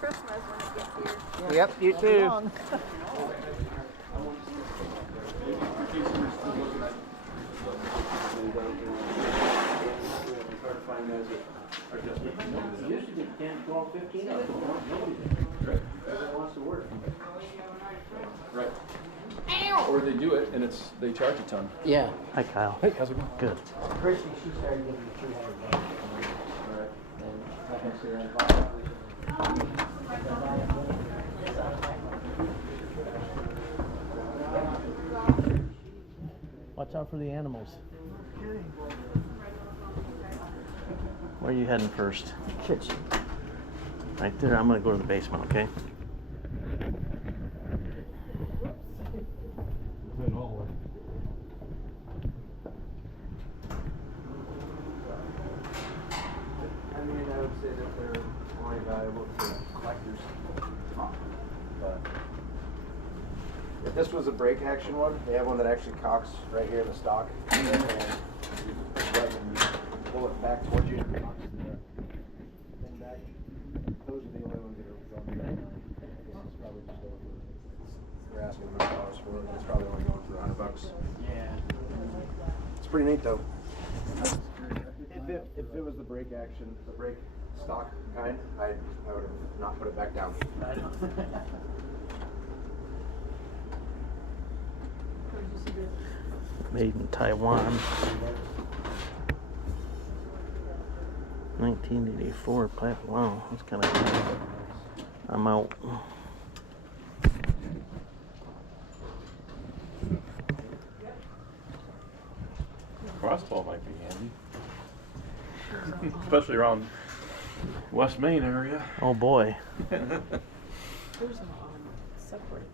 Christmas when it gets here. Yep, you too. Used to be 10, 12, 15. Nobody wants to work. Right. Or they do it and they charge a ton. Yeah. Hi, Kyle. Hey, how's it going? Good. Christy, she started giving me $300. Alright. And like I said, Watch out for the animals. Where are you heading first? kitchen. Right there. I'm gonna go to the basement, okay? I mean, I would say that they're only valuable to collectors. But if this was a break action one, they have one that actually cocks right here in the stock. And you pull it back towards you and it cocks the thing back. Those are the only ones that are going right now. This is probably just over. They're asking $100 for it. It's probably only going for $100. Yeah. It's pretty neat though. If it was the break action, the break stock kind, I would have not put it back down. Made in Taiwan. 1984 plat. Wow, that's kind of cool. I'm out. Crossbow might be handy. Especially around West Main area. Oh boy. There's an separate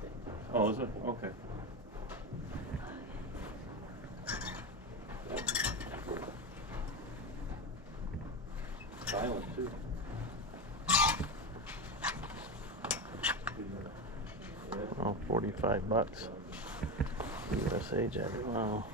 thing. Oh, is it? Okay. Silent too. Oh, $45. USA jacket. Wow.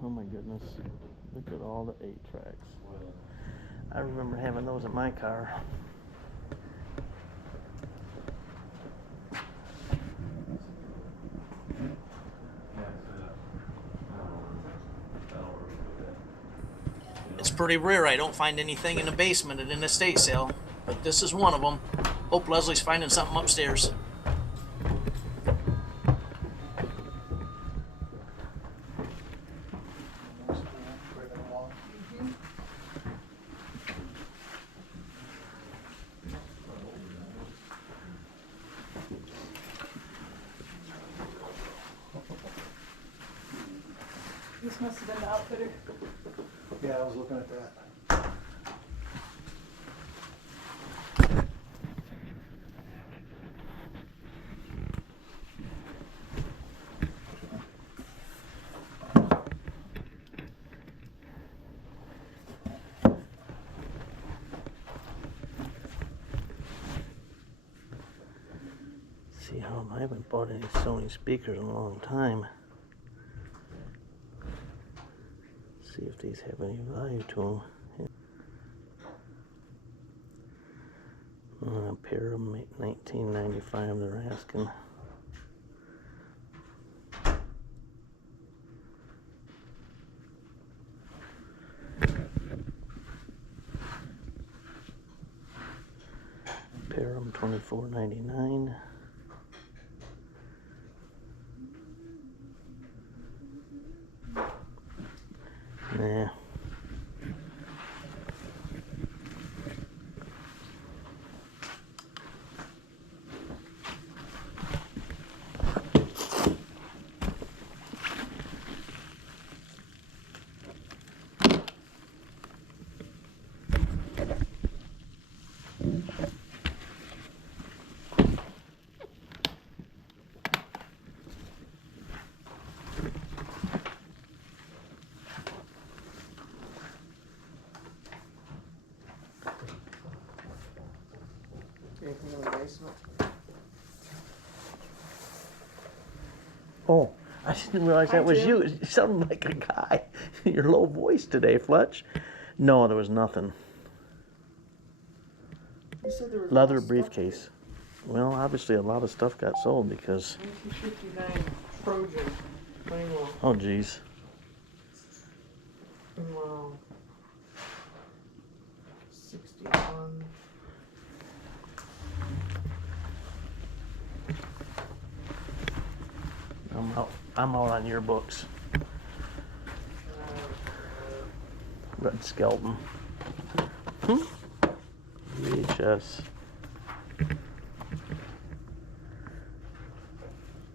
Oh my goodness. Look at all the 8-tracks. I remember having those in my car. It's pretty rare I don't find anything in the basement at an estate sale, but this is one of them. Hope Leslie's finding something upstairs. This must have been the outfitter. Yeah, I was looking at that. See how I haven't bought any Sony speakers in a long time. See if these have any value to them. A pair of them, $19.95 they're asking. Pair of them, $24.99. Nah. Anything in the basement? Oh, I didn't realize Hi, that was Tim. you. You sounded like a guy. Your low voice today, Fletch. No, there was nothing. You said there was Leather a lot of stuff briefcase. Well, obviously a lot of stuff got sold because. here. 1959 Trojan manual. Oh, geez. Wow. 61. I'm out on your books. Red Skeleton. VHS.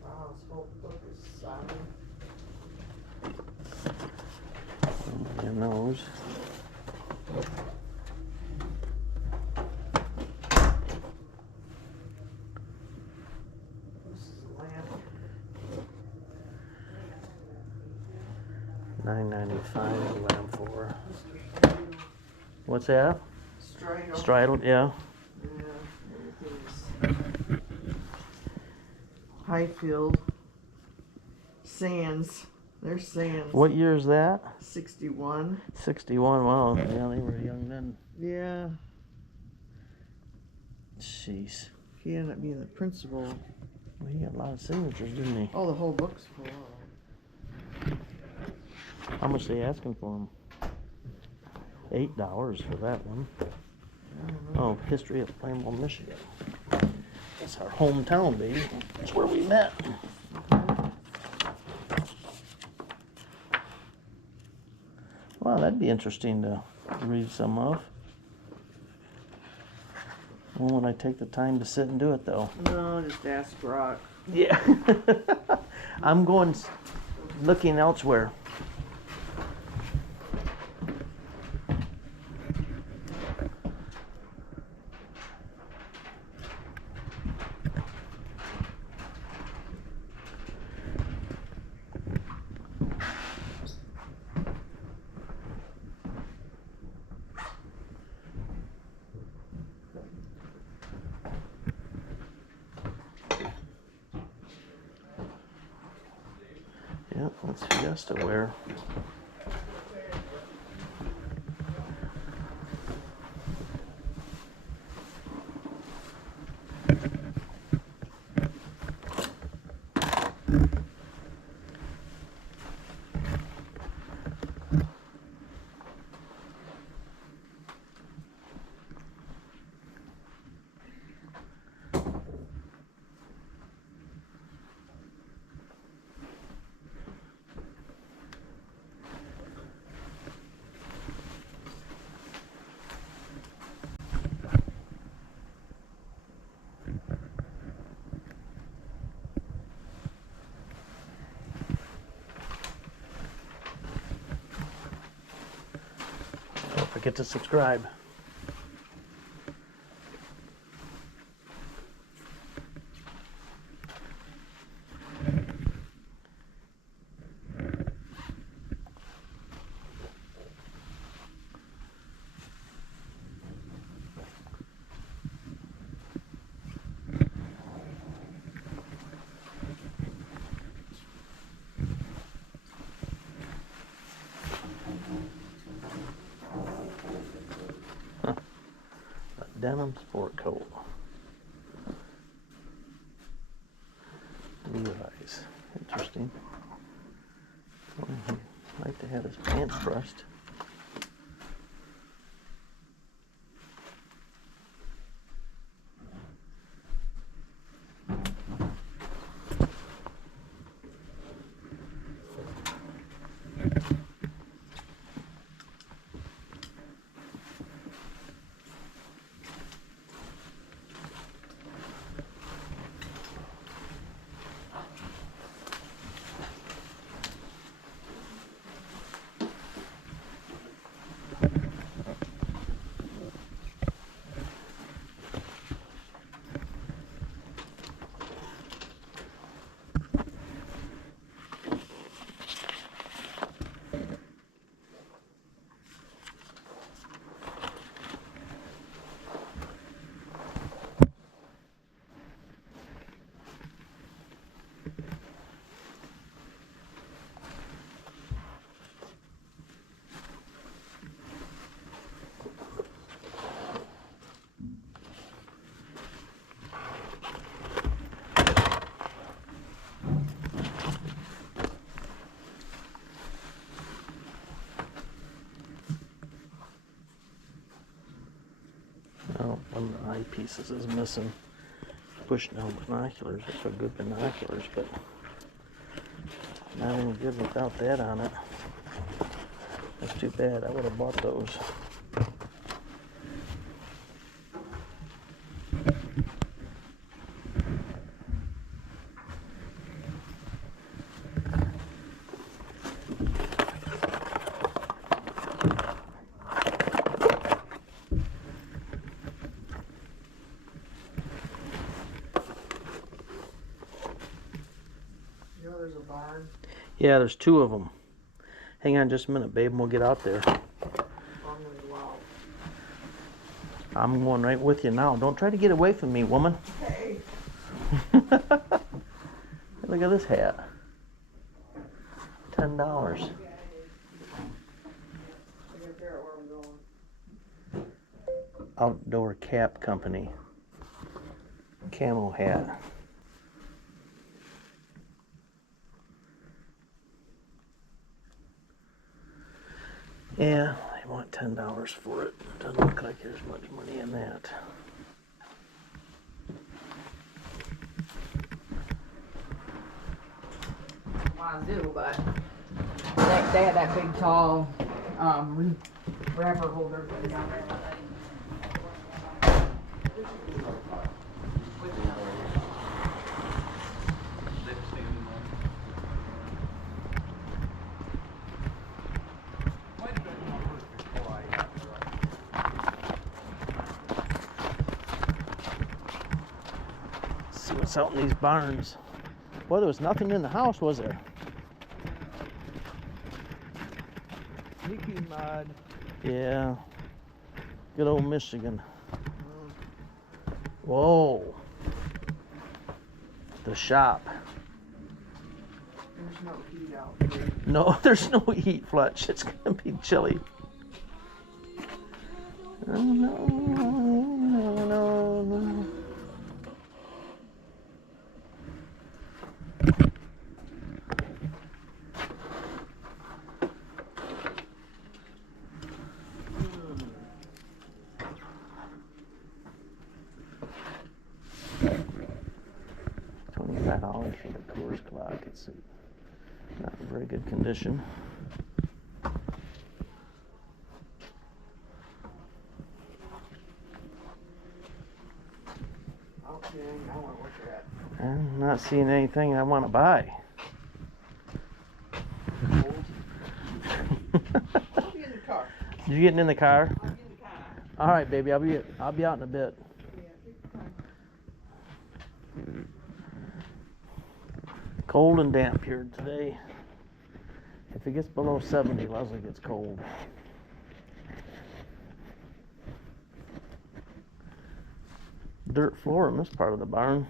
Wow, this whole book is solid. And those. This is a lamp. $9.95 lamb for. What's that? Straddle. Straddle, yeah. Yeah, everything's Highfield. Sands. There's Sands. What year is that? 61. 61. Wow. Yeah, they were young then. Yeah, Jeez. he ended up being the principal. Well, he got a lot of signatures, didn't he? Oh, the whole book's full. How much they asking for him? $8 for that one. Oh, history of Plainville, Michigan. That's our hometown, baby. That's where we met. Wow, that'd be interesting to read some of. When would I take the time to sit and do it, though? No, just ask Brock. Yeah. I'm going looking elsewhere. Yeah, that's Fiesta wear. Don't forget to subscribe. Denim sport coat. Levi's. Interesting. Well, he'd like to have his pants brushed. eyepieces is missing. Pushing down binoculars. Those are good binoculars, but not any good without that on it. That's too bad. I would have bought those. You know there's a barn? Yeah, there's two of them. Hang on just a minute, babe, and we'll get out there. I'm gonna go out. I'm going right with you now. Don't try to get away from me, woman. Hey. Look at this hat. $10. I gotta figure out where I'm going. Outdoor Cap Company. Camo hat. Yeah, they want $10 for it. Doesn't look like there's much money in that. Want to do, but they had that big tall wrapper holder thing down there. See what's out in these barns. Boy, there was nothing in the house, was there? Mickey mud. Yeah. Good old Michigan. Whoa. The shop. There's no heat out here. No, there's no heat, Fletch. It's gonna be chilly. Oh, no, no, no, no. $25 for the Coors clock. It's not in very good condition. Okay, I want to look at. I'm not seeing anything I want to buy. I'll be in the car. You getting in the car? I'll be in the car. All right, baby. I'll be out in a bit. Cold and damp here today. If it gets below 70, Leslie gets cold. Dirt floor in this part of the barn.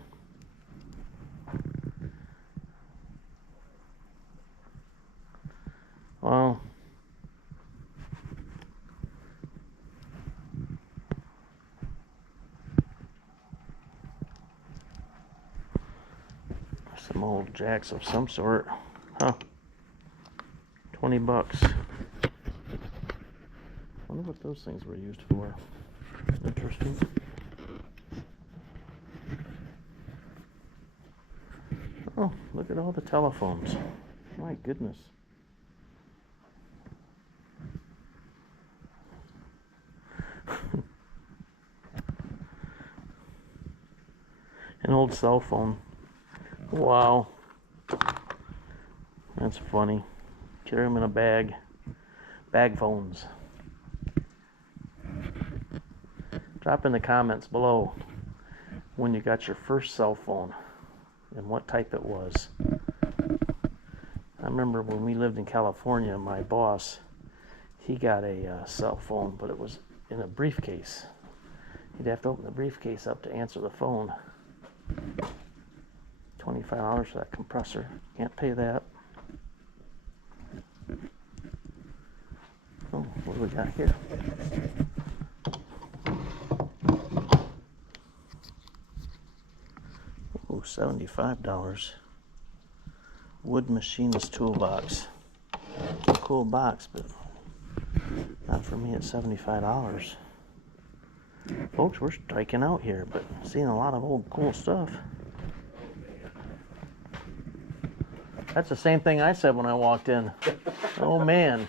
Wow. Some old jacks of some sort. Huh. $20. Wonder what those things were used for. Interesting. Oh, look at all the telephones. My goodness. An old cell phone. Wow. That's funny. Carry them in a bag. Bag phones. Drop in the comments below when you got your first cell phone and what type it was. I remember when we lived in California, my boss, he got a cell phone, but it was in a briefcase. He'd have to open the briefcase up to answer the phone. $25 for that compressor. Can't pay that. Oh, what do we got here? Oh, $75. Wood machinist toolbox. Cool box, but not for me at $75. Folks, we're striking out here, but seeing a lot of old cool stuff. That's the same thing I said when I walked in. Oh man.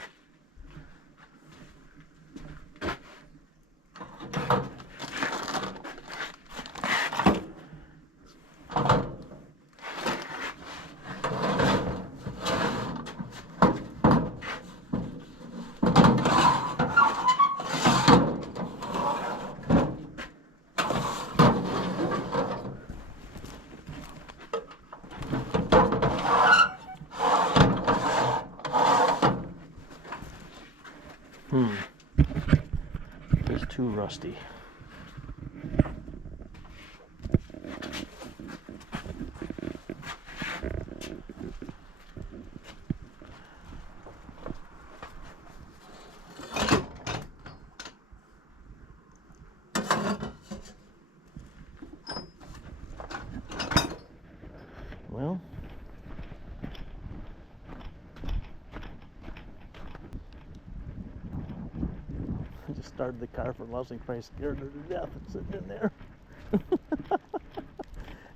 It's too rusty. Well, I just started the car for Leslie, probably scared her to death and sitting in there.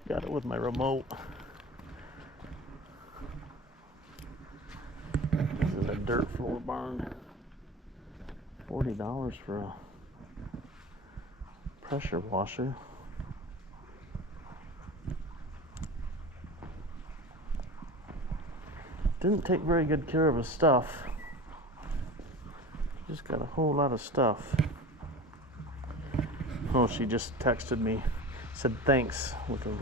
Got it with my remote. This is a dirt floor barn. $40 for a pressure washer. Didn't take very good care of his stuff. Just got a whole lot of stuff. Oh, she just texted me, said thanks with a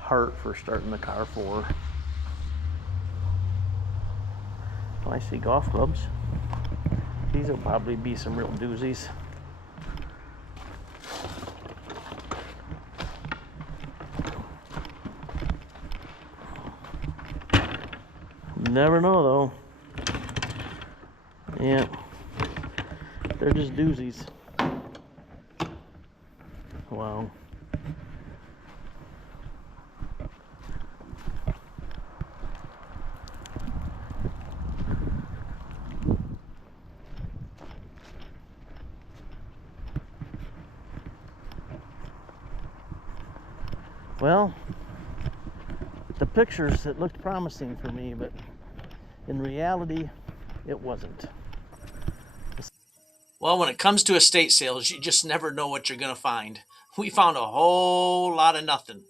heart for starting the car for her. Oh, I see golf clubs. These will probably be some real doozies. Never know though. Yeah, they're just doozies. Wow. Well, the pictures, it looked promising for me, but in reality, it wasn't. Well, when it comes to estate sales, you just never know what you're going to find. We found a whole lot of nothing.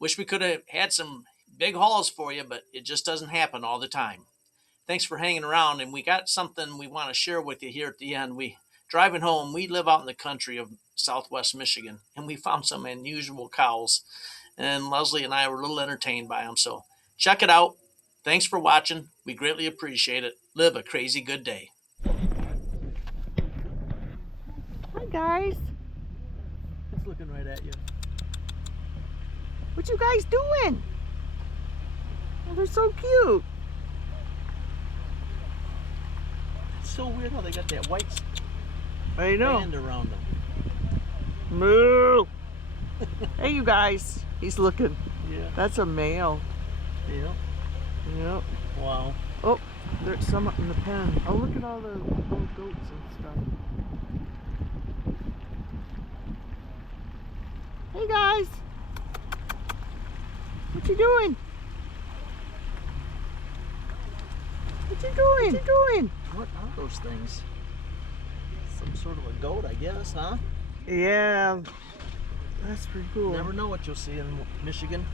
Wish we could have had some big hauls for you, but it just doesn't happen all the time. Thanks for hanging around, and we got something we want to share with you here at the end. Driving home, we live out in the country of Southwest Michigan, and we found some unusual cows, and Leslie and I were a little entertained by them. So check it out. Thanks for watching. We greatly appreciate it. Live a crazy good day. Hi guys. It's looking right at you. What you guys doing? Oh, they're so cute. It's so weird how they got that white I know. band around them. Moo. Hey you guys. He's looking. Yeah. That's a male. Yeah. Yep. Wow. Oh, there's some up in the pen. Oh, look at all the little goats and stuff. Hey guys. What you doing? What you doing? What you doing? What are those things? Some sort of a goat, I guess, huh? Yeah. That's pretty cool. Never know what you'll see in Michigan.